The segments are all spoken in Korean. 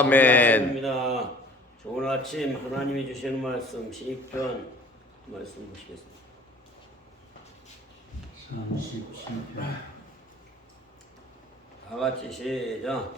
아멘. 입니다. 좋은 아침 하나님이 주시는 말씀 시편 말씀 보시겠습니다. 37편. 다 같이 시작.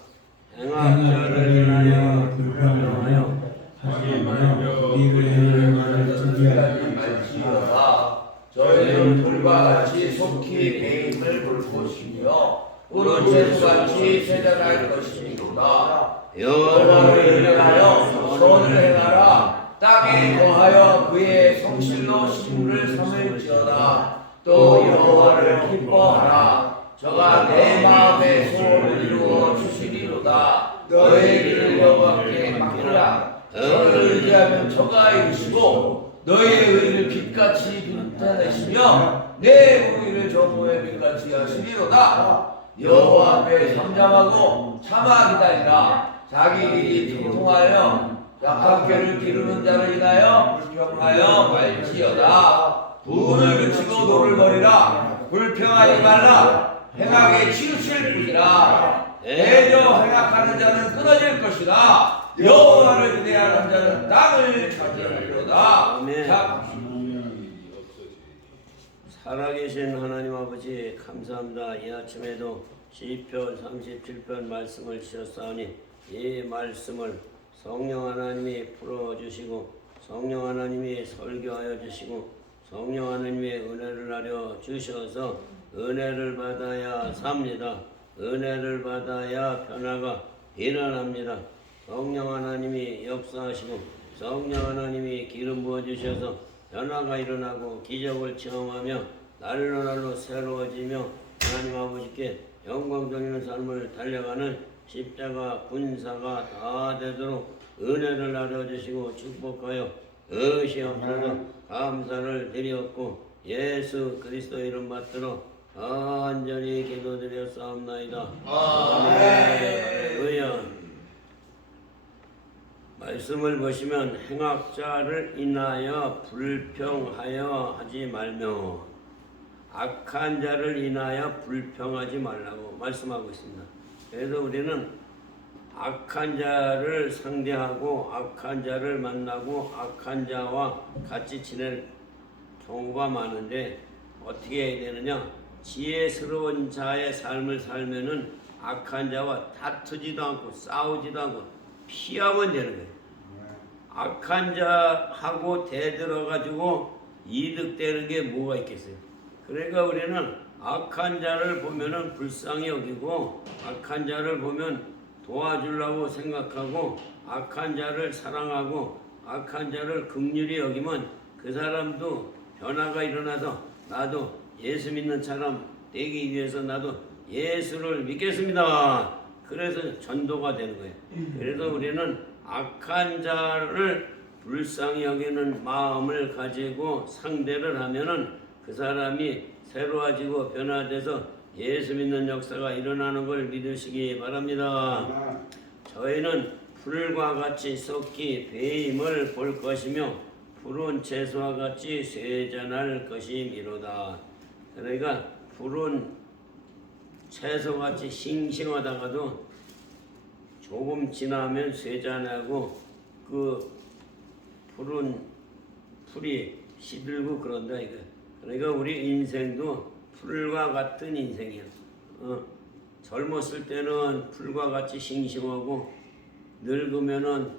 행악자를 인하여 불평하여 하지 말며 이를 말을 준비하지 말지어다. 저희는 불과 같이 속히 배임을 볼 것이며 푸른 채소같이 세잔할 것이니라. 여호와를 위하여 선을 행하라. 땅에 거하여 그의 성실로 식물을 삼을지어다. 또 여호와를 기뻐하라. 저가 내 마음의 소원을 이루어 주시리로다. 너의 길을 여호와께 맡기라. 너를 의지하면 저가 이루시고 너의 의를 빛같이 나타내시며 내 우리를 정오의 빛같이 하시리로다. 여호와 앞에 잠잠하고 참아 기다리라. 자기 일이 통통하여 약한 꾀를 기르는 자를 인하여 불평하여 말지어다. 분을 그치고 노를 버리라. 불평하지 말라. 행악에 치우칠 뿐이라. 대저 행악하는 자는 끊어질 것이다. 여호와를 기대하는 자는 땅을 차지하리로다. 아멘. 자, 살아계신 하나님 아버지 감사합니다. 이 아침에도 시편 37편 말씀을 주셨사오니 이 말씀을 성령 하나님이 풀어주시고 성령 하나님이 설교하여 주시고 성령 하나님의 은혜를 하려 주셔서 은혜를 받아야 삽니다. 은혜를 받아야 변화가 일어납니다. 성령 하나님이 역사하시고 성령 하나님이 기름 부어주셔서 변화가 일어나고 기적을 체험하며 날로 날로 새로워지며 하나님 아버지께 영광 돌리는 삶을 달려가는 십자가 군사가 다 되도록 은혜를 나눠주시고 축복하여 의시옵소서. 감사를 드렸고 예수 그리스도 이름 받들어 간절히 기도드렸사옵나이다. 아멘. 의연 말씀을 보시면 행악자를 인하여 불평하여 하지 말며 악한 자를 인하여 불평하지 말라고 말씀하고 있습니다. 그래서 우리는 악한 자를 상대하고 악한 자를 만나고 악한 자와 같이 지낼 경우가 많은데 어떻게 해야 되느냐? 지혜스러운 자의 삶을 살면은 악한 자와 다투지도 않고 싸우지도 않고 피하면 되는 거예요. 악한 자하고 대들어가지고 이득되는 게 뭐가 있겠어요? 그러니까 우리는 악한 자를 보면은 불쌍히 여기고 악한 자를 보면 도와주려고 생각하고 악한 자를 사랑하고 악한 자를 긍휼히 여기면 그 사람도 변화가 일어나서 나도 예수 믿는 사람 되기 위해서 나도 예수를 믿겠습니다. 그래서 전도가 되는 거예요. 그래서 우리는 악한 자를 불쌍히 여기는 마음을 가지고 상대를 하면은 그 사람이 새로워지고 변화돼서 예수 믿는 역사가 일어나는 걸 믿으시기 바랍니다. 저희는 풀과 같이 썩기 배임을 볼 것이며 푸른 채소와 같이 쇠잔할 것이미로다. 그러니까 푸른 채소같이 싱싱하다가도 조금 지나면 쇠잔하고 그 푸른 풀이 시들고 그런다 이거. 그러니까 우리 인생도 풀과 같은 인생이야. 젊었을 때는 풀과 같이 싱싱하고 늙으면은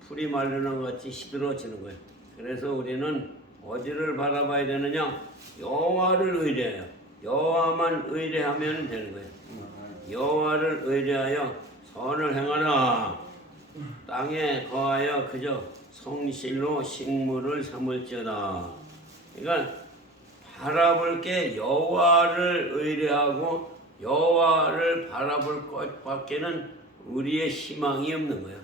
풀이 마르는 것 같이 시들어지는 거예요. 그래서 우리는 어디를 바라봐야 되느냐? 여호와를 의뢰해요. 여호와만 의뢰하면 되는 거예요. 여호와를 의뢰하여 선을 행하라. 땅에 거하여 그저 성실로 식물을 삼을지어다. 그러니까 바라볼 게 여호와를 의뢰하고 여호와를 바라볼 것밖에는 우리의 희망이 없는 거예요.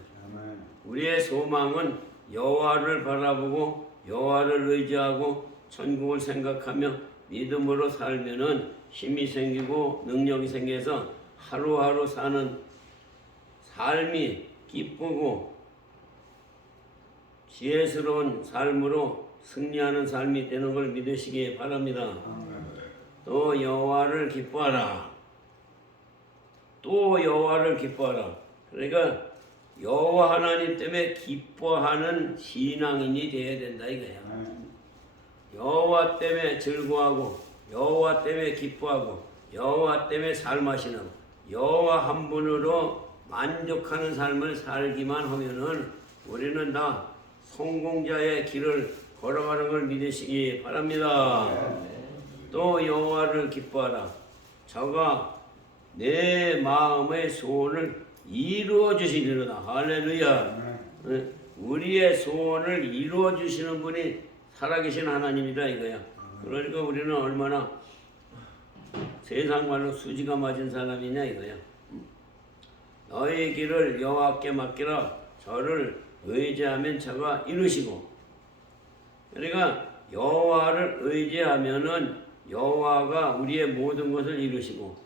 우리의 소망은 여호와를 바라보고 여호와를 의지하고 천국을 생각하며 믿음으로 살면은 힘이 생기고 능력이 생겨서 하루하루 사는 삶이 기쁘고 지혜스러운 삶으로 승리하는 삶이 되는 걸 믿으시기 바랍니다. 또 여호와를 기뻐하라. 또 여호와를 기뻐하라. 그러니까 여호와 하나님 때문에 기뻐하는 신앙인이 되어야 된다 이거야. 여호와 때문에 즐거워하고 여호와 때문에 기뻐하고 여호와 때문에 삶하시는 여호와 한 분으로 만족하는 삶을 살기만 하면은 우리는 다 성공자의 길을 걸어가는 걸 믿으시기 바랍니다. 또 여호와를 기뻐하라. 저가 내 마음의 소원을 이루어 주시리로다. 할렐루야. 우리의 소원을 이루어 주시는 분이 살아계신 하나님이다 이거야. 그러니까 우리는 얼마나 세상 말로 수지가 맞은 사람이냐 이거야. 너의 길을 여호와께 맡기라. 저를 의지하면 저가 이루시고. 그러니까 여호와를 의지하면은 여호와가 우리의 모든 것을 이루시고,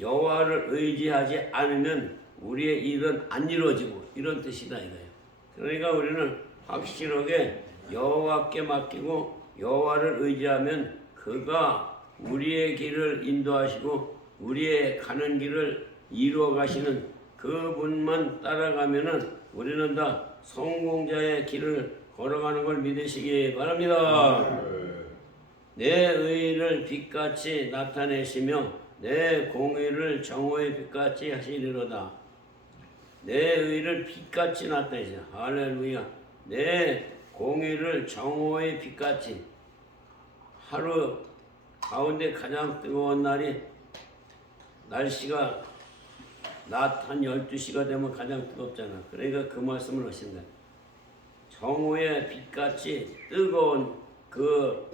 여호와를 의지하지 않으면 우리의 일은 안 이루어지고, 이런 뜻이다 이거예요. 그러니까 우리는 확실하게 여호와께 맡기고 여호와를 의지하면 그가 우리의 길을 인도하시고 우리의 가는 길을 이루어 가시는 그분만 따라가면은 우리는 다 성공자의 길을 걸어가는 걸 믿으시기 바랍니다. 내 의를 빛같이 나타내시며 내 공의를 정오의 빛같이 하시리로다. 내 의를 빛같이 나타내시며 할렐루야. 내 공의를 정오의 빛같이. 하루 가운데 가장 뜨거운 날이 날씨가 낮 한 12시가 되면 가장 뜨겁잖아. 그러니까 그 말씀을 하신 거야. 정오의 빛같이 뜨거운 그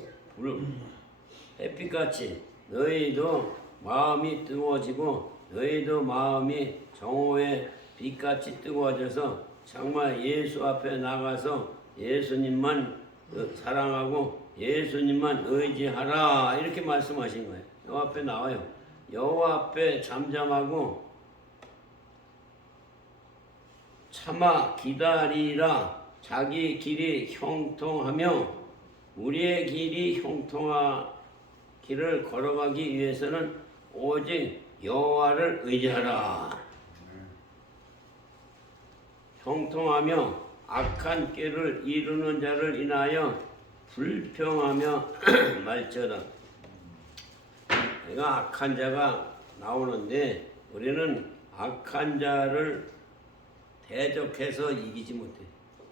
햇빛같이 너희도 마음이 뜨거워지고 너희도 마음이 정오의 빛같이 뜨거워져서 정말 예수 앞에 나가서 예수님만 사랑하고 예수님만 의지하라 이렇게 말씀하신 거예요. 여호와 앞에 나와요. 여호와 앞에 잠잠하고 참아 기다리라. 자기 길이 형통하며 우리의 길이 형통하기를 걸어가기 위해서는 오직 여호와를 의지하라. 형통하며 악한 꾀를 이루는 자를 인하여 불평하며 말처럼. 내가 악한 자가 나오는데 우리는 악한 자를 대적해서 이기지 못해.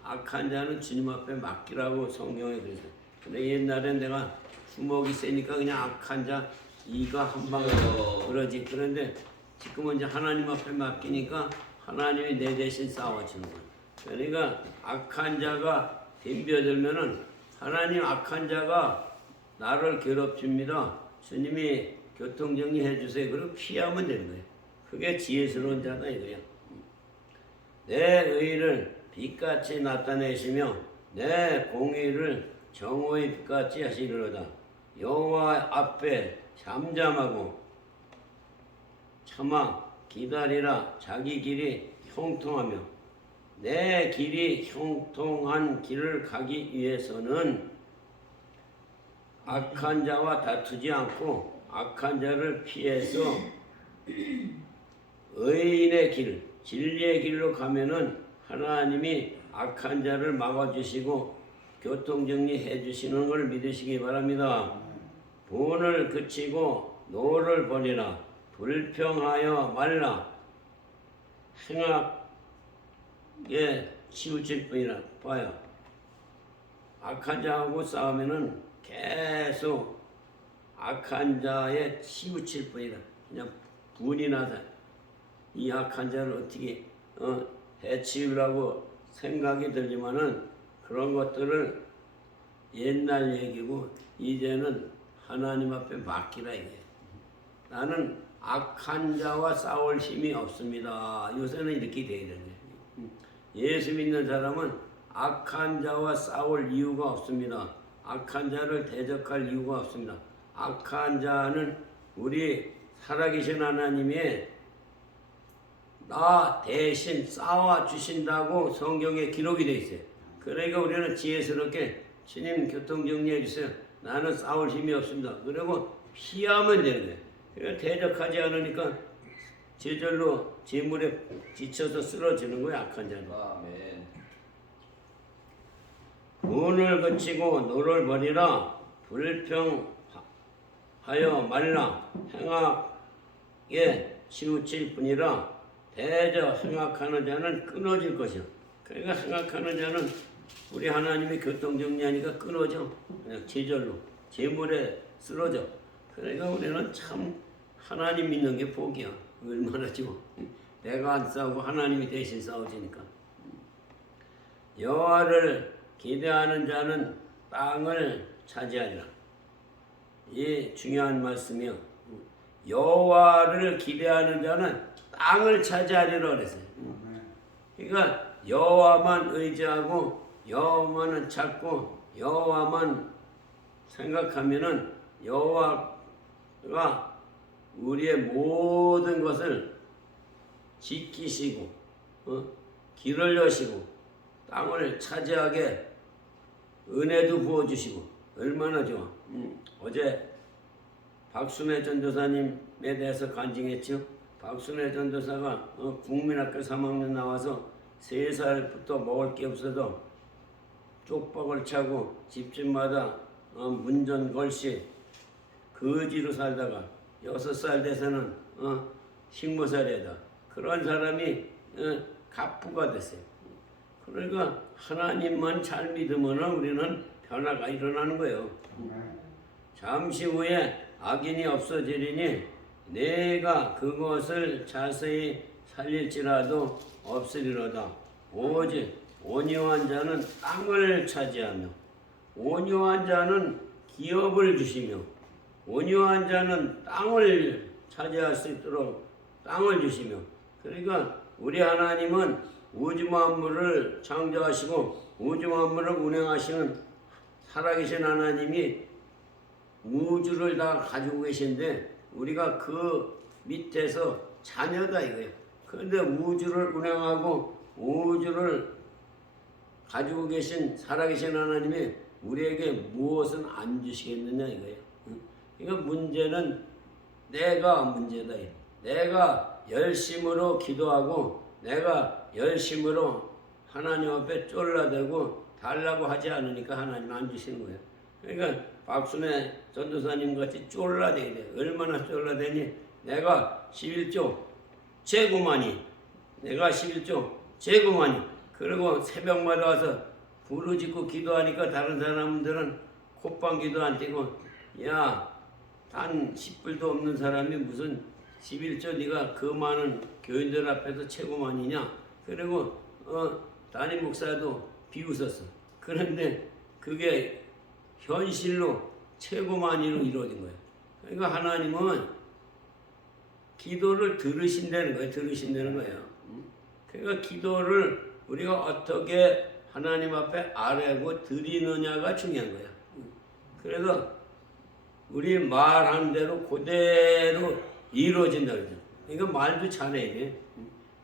악한 자는 주님 앞에 맡기라고 성경에 그랬어요. 근데 옛날엔 내가 주먹이 세니까 그냥 악한 자 이가 한 방에 그러지. 그런데 지금은 이제 하나님 앞에 맡기니까 하나님이 내 대신 싸워주는 거야. 그러니까 악한 자가 덤벼들면은 하나님 악한 자가 나를 괴롭힙니다. 주님이 교통정리해 주세요. 그리고 피하면 되는 거예요. 그게 지혜스러운 자다 이거야. 내 의를 빛같이 나타내시며 내 공의를 정오의 빛같이 하시리로다. 여호와 앞에 잠잠하고 참아 기다리라. 자기 길이 형통하며 내 길이 형통한 길을 가기 위해서는 악한 자와 다투지 않고 악한 자를 피해서 의인의 길, 진리의 길로 가면은 하나님이 악한 자를 막아주시고 교통정리해 주시는 걸 믿으시기 바랍니다. 분을 그치고 노를 버리라. 불평하여 말라. 행악에 치우칠 뿐이라. 봐요. 악한 자하고 싸우면은 계속 악한 자에 치우칠 뿐이라. 그냥 분이 나서 이 악한 자를 어떻게 해치우라고 생각이 들지만은 그런 것들을 옛날 얘기고 이제는 하나님 앞에 맡기라 이게. 나는 악한 자와 싸울 힘이 없습니다. 요새는 이렇게 돼야 되네. 예수 믿는 사람은 악한 자와 싸울 이유가 없습니다. 악한 자를 대적할 이유가 없습니다. 악한 자는 우리 살아계신 하나님의 나 대신 싸워 주신다고 성경에 기록이 되어 있어요. 그러니까 우리는 지혜스럽게 주님 교통정리해 주세요. 나는 싸울 힘이 없습니다. 그리고 피하면 되는 거예요. 그러니까 대적하지 않으니까 제절로 재물에 지쳐서 쓰러지는 거야 악한 자는. 아멘. 운을 그치고 노를 버리라. 불평하여 말라. 행악에 치우칠 뿐이라. 대저 행악하는 자는 끊어질 것이야. 그러니까 행악하는 자는 우리 하나님이 교통정리하니까 끊어져. 그냥 제절로 재물에 쓰러져. 그러니까 우리는 참 하나님 믿는 게 복이야. 얼마나 좋아. 내가 안 싸우고 하나님이 대신 싸우지니까. 여호와를 기대하는 자는 땅을 차지하리라. 이 중요한 말씀이요. 여호와를 기대하는 자는 땅을 차지하리라 그랬어요. 그러니까 여호와만 의지하고 여호와만은 찾고 여호와만 생각하면은 여호와가 우리의 모든 것을 지키시고 길을 여시고 땅을 차지하게 은혜도 부어주시고 얼마나 좋아. 어제 박순애 전도사님에 대해서 간증했죠. 박순애 전도사가 국민학교 3학년 나와서 3살부터 먹을 게 없어도 쪽박을 차고 집집마다 문전 걸씨 거지로 살다가 6살 돼서는 식모살이다. 그런 사람이 갑부가 됐어요. 그러니까 하나님만 잘 믿으면 우리는 변화가 일어나는 거예요. 잠시 후에 악인이 없어지리니 내가 그것을 자세히 살릴지라도 없으리로다. 오직 온유한 자는 땅을 차지하며 온유한 자는 기업을 주시며 온유한 자는 땅을 차지할 수 있도록 땅을 주시며 그러니까 우리 하나님은 우주 만물을 창조하시고 우주 만물을 운행하시는 살아계신 하나님이 우주를 다 가지고 계신데 우리가 그 밑에서 자녀다 이거예요. 그런데 우주를 운행하고 우주를 가지고 계신 살아계신 하나님이 우리에게 무엇은 안 주시겠느냐 이거예요. 그러니까 문제는 내가 문제다. 내가 열심으로 기도하고 내가 열심으로 하나님 앞에 쫄라대고 달라고 하지 않으니까 하나님 안 주시는 거예요. 그러니까 박순애 전도사님 같이 쫄라대야 돼. 얼마나 쫄라대니 내가 11조 재고만이 내가 11조 재고만이 그리고 새벽마다 와서 부르짖고 기도하니까 다른 사람들은 콧방귀도 안 떼고 야 단 10불도 없는 사람이 무슨 11조 네가 그 많은 교인들 앞에서 최고만이냐. 그리고 담임 목사도 비웃었어. 그런데 그게 현실로 최고만이로 이루어진 거예요. 그러니까 하나님은 기도를 들으신다는 거예요. 들으신다는 거예요. 그러니까 기도를 우리가 어떻게 하나님 앞에 아뢰고 드리느냐가 중요한 거야. 그래서 우리 말한 대로 그대로 이루어진다 그러죠. 그러니까 말도 잘해야 돼.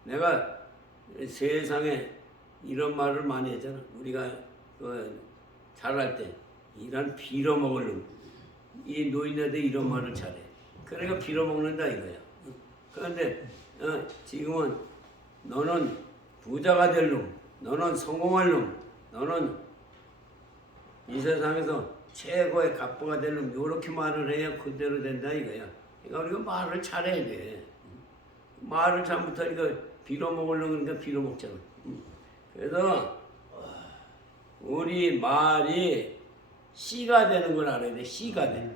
내가 세상에 이런 말을 많이 했잖아. 우리가 잘할 때 이런 빌어먹을 놈. 이 노인네들 이런 말을 잘해. 그러니까 빌어먹는다 이거야. 그런데 지금은 너는 부자가 될 놈, 너는 성공할 놈, 너는 이 세상에서 최고의 갑부가 될 놈, 이렇게 말을 해야 그대로 된다 이거야. 그러니까 우리가 말을 잘해야 돼. 말을 잘못하니까 빌어먹으려고 그러니까 빌어먹잖아. 그래서 우리 말이 씨가 되는 걸 알아야 돼. 씨가 돼.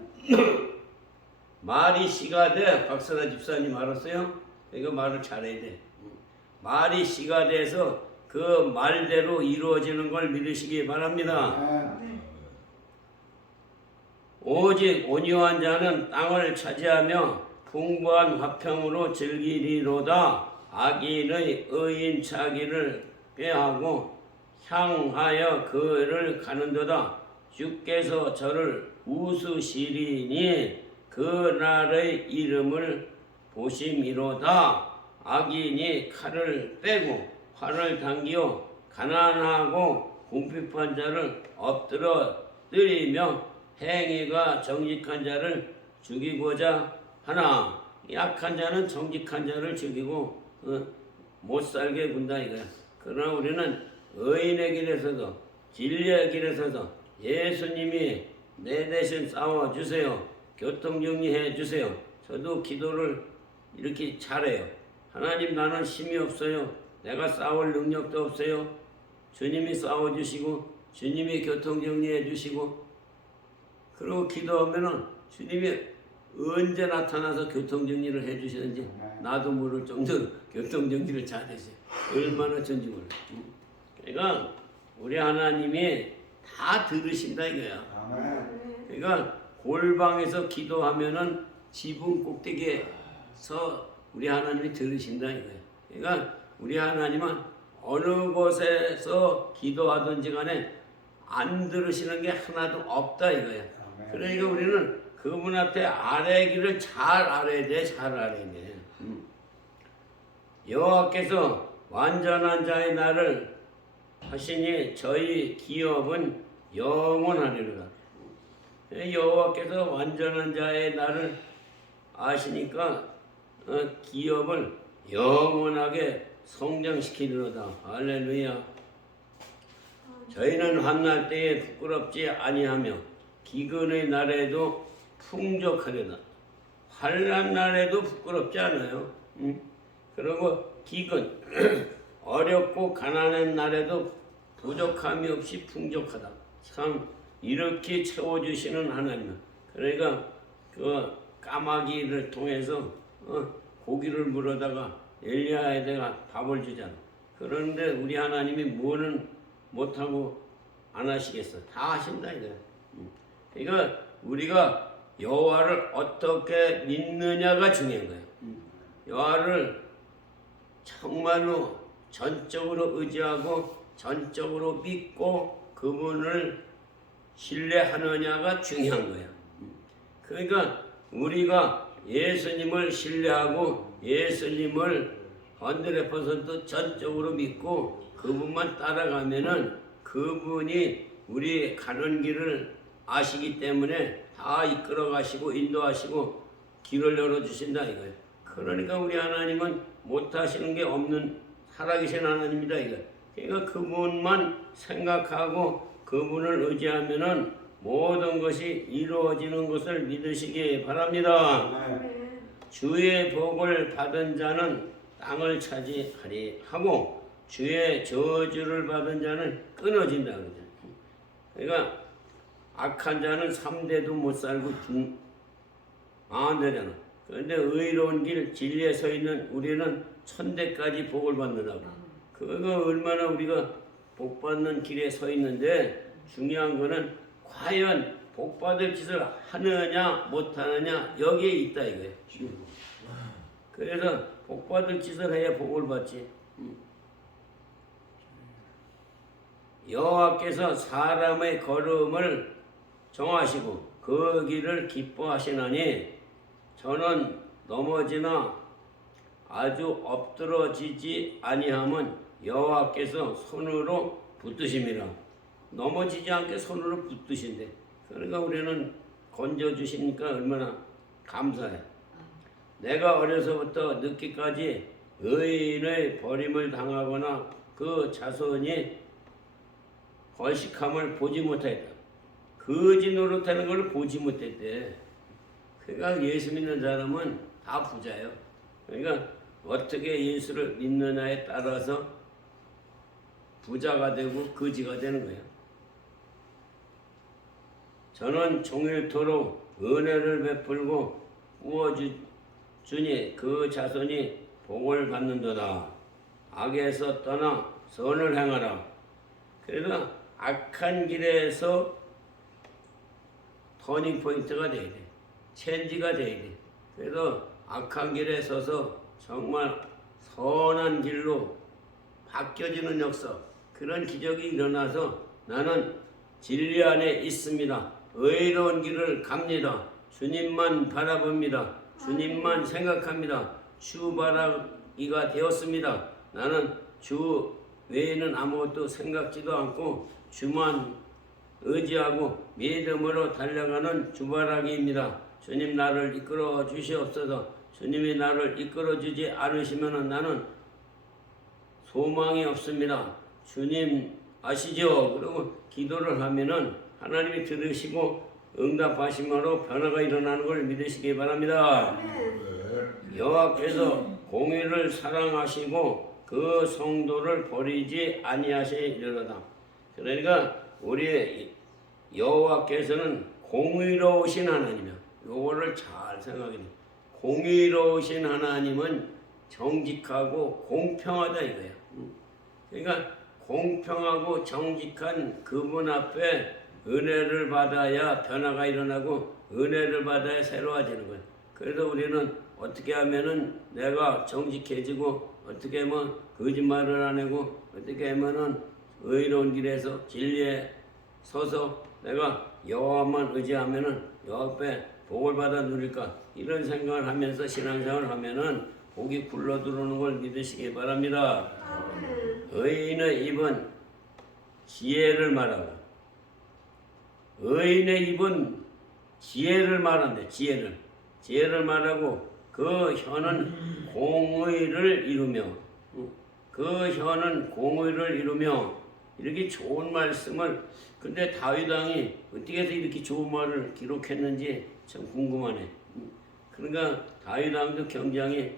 말이 씨가 돼. 박사라 집사님 알았어요? 그러니까 말을 잘해야 돼. 말이 씨가 돼서 그 말대로 이루어지는 걸 믿으시기 바랍니다. 오직 온유한 자는 땅을 차지하며 풍부한 화평으로 즐기리로다. 악인의 의인 차기를 꾀하고 향하여 그를 가는도다. 주께서 저를 웃으시리니 그날의 이름을 보심이로다. 악인이 칼을 빼고 활을 당기어 가난하고 궁핍한 자를 엎드러뜨리며 행위가 정직한 자를 죽이고자 하나. 약한 자는 정직한 자를 죽이고 못 살게 군다 이거야. 그러나 우리는 의인의 길에 서서 진리의 길에 서서 예수님이 내 대신 싸워주세요. 교통정리해 주세요. 저도 기도를 이렇게 잘해요. 하나님 나는 힘이 없어요. 내가 싸울 능력도 없어요. 주님이 싸워주시고 주님이 교통정리해 주시고 그리고 기도하면은 주님이 언제 나타나서 교통정리를 해주시는지 나도 모를 정도로 교통정리를 잘해주세요. 얼마나 전지 몰라. 그러니까 우리 하나님이 다 들으신다 이거야. 그러니까 골방에서 기도하면은 지붕 꼭대기에서 우리 하나님이 들으신다 이거야. 그러니까 우리 하나님은 어느 곳에서 기도하든지 간에 안 들으시는 게 하나도 없다 이거야. 그러니까 우리는 그분 앞에 아뢰기를 잘 알아야 돼. 잘 알아야 돼. 여호와께서 완전한 자의 날을 하시니 저희 기업은 영원하리로다. 여호와께서 완전한 자의 날을 아시니까 기업을 영원하게 성장시키리로다. 할렐루야. 저희는 환난 때에 부끄럽지 아니하며 기근의 날에도 풍족하리로다. 환난 날에도 부끄럽지 않아요. 그리고 기근 어렵고 가난한 날에도 부족함이 없이 풍족하다. 참 이렇게 채워주시는 하나님. 그러니까 그 까마귀를 통해서 고기를 물어다가 엘리야에다가 밥을 주잖아. 그런데 우리 하나님이 뭐는 못하고 안 하시겠어. 다 하신다 이거야. 그러니까 우리가 여호와를 어떻게 믿느냐가 중요한 거야. 여호와를 정말로 전적으로 의지하고 전적으로 믿고 그분을 신뢰하느냐가 중요한 거야. 그러니까 우리가 예수님을 신뢰하고 예수님을 100% 전적으로 믿고 그분만 따라가면은 그분이 우리 가는 길을 아시기 때문에 다 이끌어 가시고 인도하시고 길을 열어주신다 이거예요. 그러니까 우리 하나님은 못하시는 게 없는 살아계신 하나님이다 이거예요. 그러니까 그분만 생각하고 그분을 의지하면은 모든 것이 이루어지는 것을 믿으시기 바랍니다. 주의 복을 받은 자는 땅을 차지하리 하고 주의 저주를 받은 자는 끊어진다 그러죠. 그러니까 악한 자는 3대도 못 살고 망한다잖아. 그런데 의로운 길 진리에 서 있는 우리는 1000대까지 복을 받는다고. 그거 얼마나 우리가 복 받는 길에 서 있는데 중요한 거는 과연 복 받을 짓을 하느냐 못하느냐 여기에 있다 이거예요. 그래서 복 받을 짓을 해야 복을 받지. 여호와께서 사람의 걸음을 정하시고 그 길을 기뻐하시나니 저는 넘어지나 아주 엎드러지지 아니함은 여호와께서 손으로 붙드심이라. 넘어지지 않게 손으로 붙드신대. 그러니까 우리는 건져주시니까 얼마나 감사해. 내가 어려서부터 늦기까지 의인의 버림을 당하거나 그 자손이 걸식함을 보지 못했다. 거지 노릇하는 걸 보지 못했대. 그러니까 예수 믿는 사람은 다 부자예요. 그러니까 어떻게 예수를 믿느냐에 따라서 부자가 되고 거지가 되는 거예요. 저는 종일토록 은혜를 베풀고 구워주니 그 자손이 복을 받는도다. 악에서 떠나 선을 행하라. 그래서 악한 길에서 터닝 포인트가 돼야 돼. 체인지가 돼야 돼. 그래서 악한 길에 서서 정말 선한 길로 바뀌어지는 역사, 그런 기적이 일어나서 나는 진리 안에 있습니다. 의로운 길을 갑니다. 주님만 바라봅니다. 주님만 생각합니다. 주 바라기가 되었습니다. 나는 주 외에는 아무것도 생각지도 않고 주만 의지하고 믿음으로 달려가는 주바라기입니다. 주님 나를 이끌어 주시옵소서. 주님이 나를 이끌어 주지 않으시면 나는 소망이 없습니다. 주님 아시죠? 그리고 기도를 하면은 하나님이 들으시고 응답하심으로 변화가 일어나는 걸 믿으시기 바랍니다. 여호와께서 공의를 사랑하시고 그 성도를 버리지 아니하시리로다. 그러니까 우리 여호와께서는 공의로우신 하나님이야. 요거를 잘 생각해. 공의로우신 하나님은 정직하고 공평하다 이거야. 그러니까 공평하고 정직한 그분 앞에 은혜를 받아야 변화가 일어나고 은혜를 받아야 새로워지는 거야. 그래서 우리는 어떻게 하면은 내가 정직해지고 어떻게 하면 거짓말을 안 하고 어떻게 하면은 의로운 길에서 진리에 서서 내가 여호와만 의지하면은 여호와 앞에 복을 받아 누릴까 이런 생각을 하면서 신앙생활을 하면은 복이 굴러 들어오는 걸 믿으시기 바랍니다. 의인의 입은 지혜를 말하고 의인의 입은 지혜를 말한대. 지혜를 말하고 그 혀는 공의를 이루며 이렇게 좋은 말씀을 근데 다윗 왕이 어떻게 해서 이렇게 좋은 말을 기록했는지 참 궁금하네. 그러니까 다윗 왕도 굉장히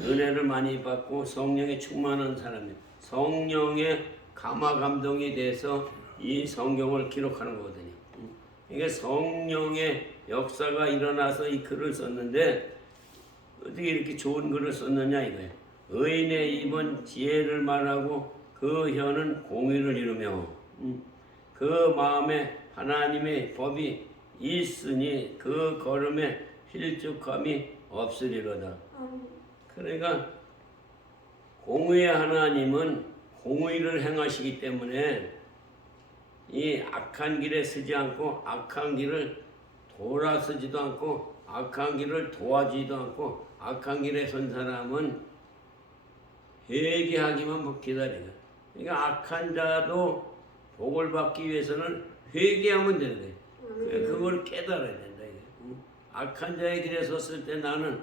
은혜를 많이 받고 성령에 충만한 사람이에요. 성령의 감화 감동이 돼서 이 성경을 기록하는 거거든요. 이게 성령의 역사가 일어나서 이 글을 썼는데 어떻게 이렇게 좋은 글을 썼느냐 이거예요. 의인의 입은 지혜를 말하고 그 혀는 공의를 이루며 그 마음에 하나님의 법이 있으니 그 걸음에 힐쭉함이 없으리로다. 그러니까 공의의 하나님은 공의를 행하시기 때문에 이 악한 길에 서지 않고 악한 길을 돌아서지도 않고 악한 길을 도와주지도 않고 악한 길에 선 사람은 회개하기만 기다려요. 그러니까 악한 자도 복을 받기 위해서는 회개하면 되는 거예요. 그걸 깨달아야 된다. 악한 자의 길에 섰을 때 나는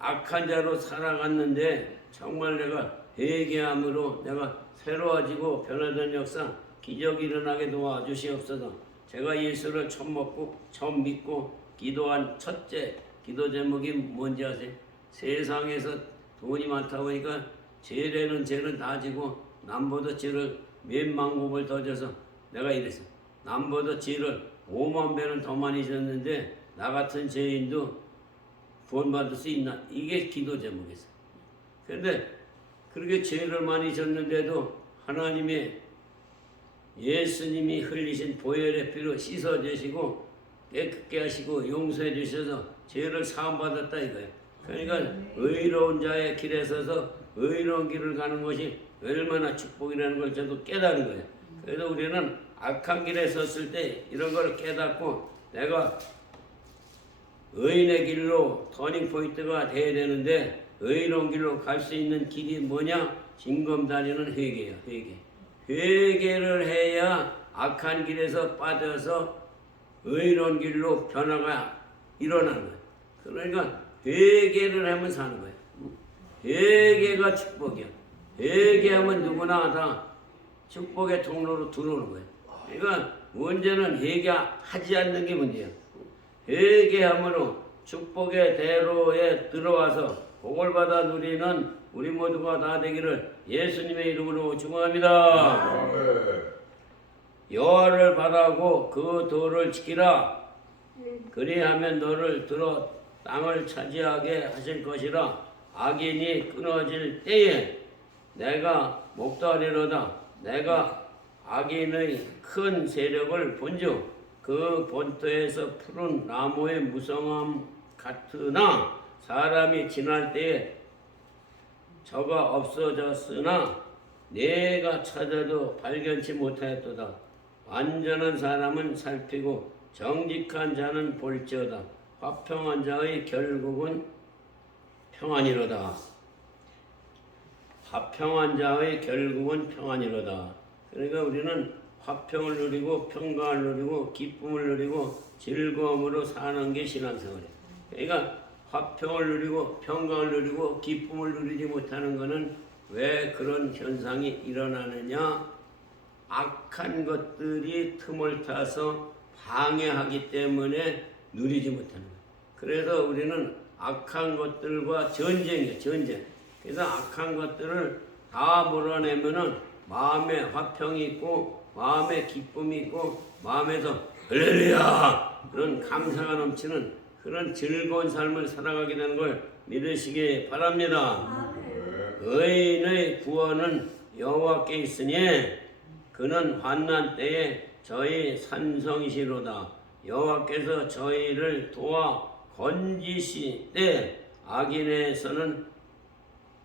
악한 자로 살아갔는데 정말 내가 회개함으로 내가 새로워지고 변화된 역사 기적이 일어나게 도와주시옵소서. 제가 예수를 처음 믿고 기도한 첫째 기도 제목이 뭔지 아세요? 세상에서 돈이 많다 보니까 죄는 다 지고 남보다 죄를 몇만 곱을 더 져서 내가 이랬어. 남보다 죄를 5만 배는 더 많이 졌는데 나 같은 죄인도 구원받을 수 있나? 이게 기도 제목이었어. 그런데 그렇게 죄를 많이 졌는데도 하나님의 예수님이 흘리신 보혈의 피로 씻어주시고 깨끗게 하시고 용서해 주셔서 죄를 사함받았다 이거예요. 그러니까 의로운 자의 길에 서서 의로운 길을 가는 것이 얼마나 축복이라는 걸 저도 깨달은 거예요. 그래서 우리는 악한 길에 섰을 때 이런 걸 깨닫고 내가 의인의 길로 터닝포인트가 돼야 되는데 의로운 길로 갈 수 있는 길이 뭐냐? 징검다리는 회개야. 회개를 해야 악한 길에서 빠져서 의로운 길로 변화가 일어나는 거야. 그러니까 회개를 하면 사는 거야. 회개가 축복이야. 회개하면 누구나 다 축복의 통로로 들어오는 거야. 그러니까 문제는 회개하지 않는 게 문제야. 회개함으로 축복의 대로에 들어와서 복을 받아 누리는 우리 모두가 다 되기를 예수님의 이름으로 축원합니다. 여호와를 바라고 그 도를 지키라. 그리하면 너를 들어 땅을 차지하게 하실 것이라. 악인이 끊어질 때에 내가 목도하리로다. 내가 악인의 큰 세력을 본즉 그 본토에서 푸른 나무의 무성함 같으나 사람이 지날 때에 저가 없어졌으나 내가 찾아도 발견치 못하였도다. 완전한 사람은 살피고 정직한 자는 볼지어다. 화평한 자의 결국은 평안이로다. 화평한 자의 결국은 평안이로다. 그러니까 우리는 화평을 누리고 평강을 누리고 기쁨을 누리고 즐거움으로 사는 게 신앙생활이에요. 그러니까 화평을 누리고 평강을 누리고 기쁨을 누리지 못하는 것은 왜 그런 현상이 일어나느냐? 악한 것들이 틈을 타서 방해하기 때문에 누리지 못하는 거예요. 그래서 우리는 악한 것들과 전쟁이에요. 전쟁. 그래서 악한 것들을 다 몰아내면은 마음에 화평이 있고 마음에 기쁨이 있고 마음에서 할렐루야 그런 감사가 넘치는 그런 즐거운 삶을 살아가게 되는 걸 믿으시기 바랍니다. 의인의 구원은 여호와께 있으니 그는 환난 때에 저희 산성이시로다. 여호와께서 저희를 도와 건지시되 악인에서는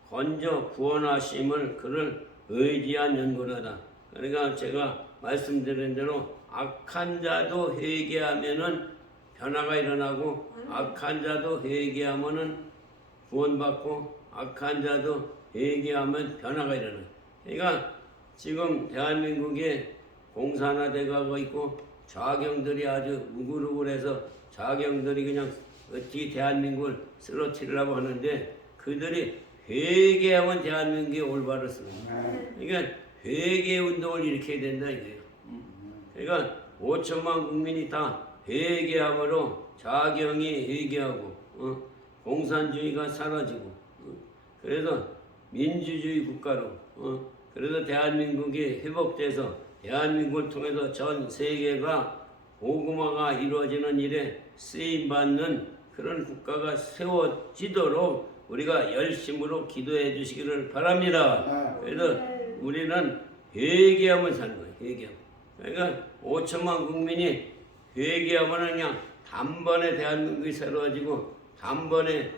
건져 구원하심을 그를 의지한 연고라다. 그러니까 제가 말씀드린 대로 악한 자도 회개하면은 변화가 일어나고 악한 자도 회개하면은 구원받고 악한 자도 회개하면 변화가 일어나요. 그러니까 지금 대한민국에 공산화돼 가고 있고 좌경들이 아주 우글우글해서 좌경들이 그냥 어떻게 대한민국을 쓰러뜨리려고 하는데 그들이 회개하면 대한민국이 올바로 쓰는 거예요. 그러니까 회개 운동을 일으켜야 된다 이거예요. 그러니까 5천만 국민이 다 회개함으로 자경이 회개하고 공산주의가 사라지고 그래서 민주주의 국가로 그래서 대한민국이 회복돼서 대한민국을 통해서 전 세계가 복음화가 이루어지는 일에 쓰임받는 그런 국가가 세워지도록 우리가 열심으로 기도해 주시기를 바랍니다. 그래서 우리는 회개하면 사는 거예요. 회개하면. 그러니까 5천만 국민이 회개하면 그냥 단번에 대한민국이 새로워지고 단번에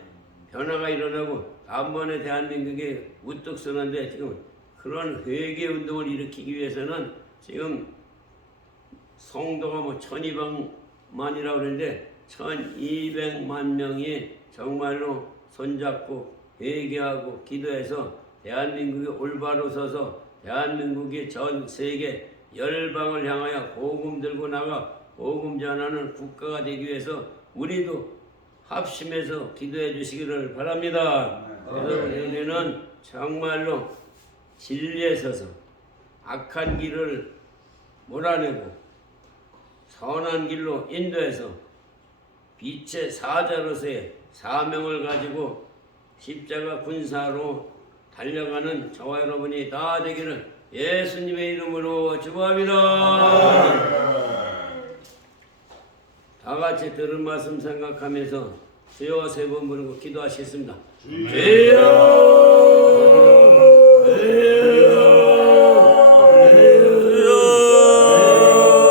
변화가 일어나고 단번에 대한민국이 우뚝 서는데 지금 그런 회개 운동을 일으키기 위해서는 지금 성도가 뭐 1200만이라고 그러는데 1200만 명이 정말로 손잡고 회개하고 기도해서 대한민국이 올바로 서서 대한민국이 전 세계 열방을 향하여 복음 들고 나가 복음 전하는 국가가 되기 위해서 우리도 합심해서 기도해 주시기를 바랍니다. 그래서 우리는 정말로 진리에 서서 악한 길을 몰아내고 선한 길로 인도해서 빛의 사자로서의 사명을 가지고 십자가 군사로 달려가는 저와 여러분이 다 되기를 예수님의 이름으로 축복합니다. 다 같이 들은 말씀 생각하면서 주여 세 번 부르고 기도하시겠습니다. 주여